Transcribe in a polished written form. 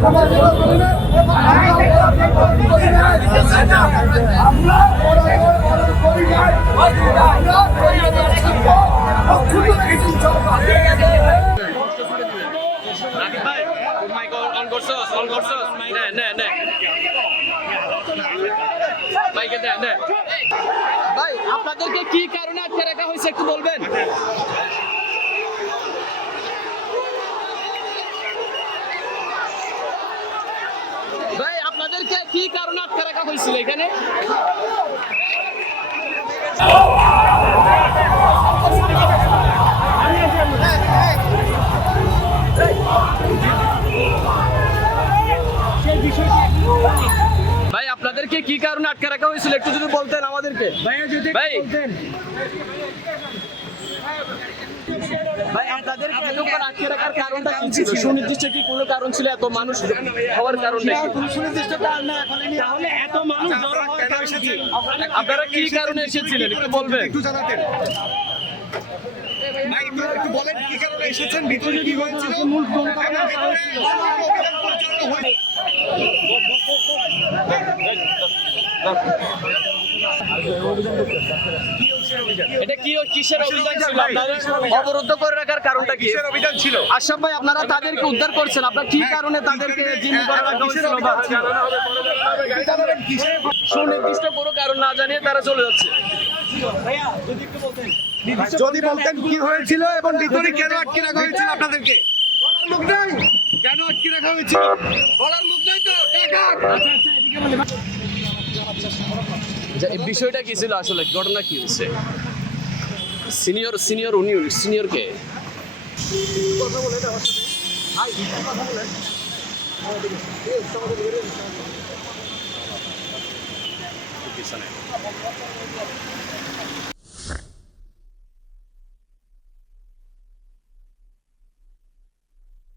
ভাই আপনাদেরকে কি কারণে আটকে রাখা হয়েছে একটু বলবেন? ভাই আপনাদেরকে কি কারণে আটকে রাখা হয়েছিল এখানে? ভাই আপনাদেরকে কি কারণে আটকে রাখা হয়েছিল একটু যদি বলতেন আমাদেরকে। ভাই ভাই তাদেরকে এতক্ষণ আটকে রাখার কারণটা কি ছিল? সুনির্দিষ্ট কি কোনো কারণ ছিল এত মানুষ হওয়ার কারণটা? কোনো সুনির্দিষ্ট কারণ না। তাহলে এত মানুষ জড়ো হওয়ার কারণ কি? আপনারা কি কারণে এসেছিলেন একটু বলবেন? একটু জানাতেন ভাই, একটু বলেন কি কারণে এসেছেন, ভিতরে কি হয়েছিল? এটা কি কিসের অভিযান ছিল? আপনাদের অবরুদ্ধ করে রাখার কারণটা কি? কিসের অভিযান ছিল? আশরাফ ভাই আপনারা তাদেরকে উদ্ধার করছেন, আপনার কি কারণে তাদেরকে জিম্মি করে রাখা হয়েছিল? সুনির্দিষ্ট কোনো কারণ না জানিয়ে তারা চলে যাচ্ছে। যদি বলতেন কি হয়েছিল এবং ভিতরে কেন আটকে রাখা হয়েছিল আপনাদেরকে? মুখ নাই, কেন আটকে রাখা হয়েছিল বলার মুখ নাই তো। এই বিষয়টা কি ছিল আসলে, ঘটনা কি হয়েছে? সিনিয়র উনি সিনিয়র কে? পিছনে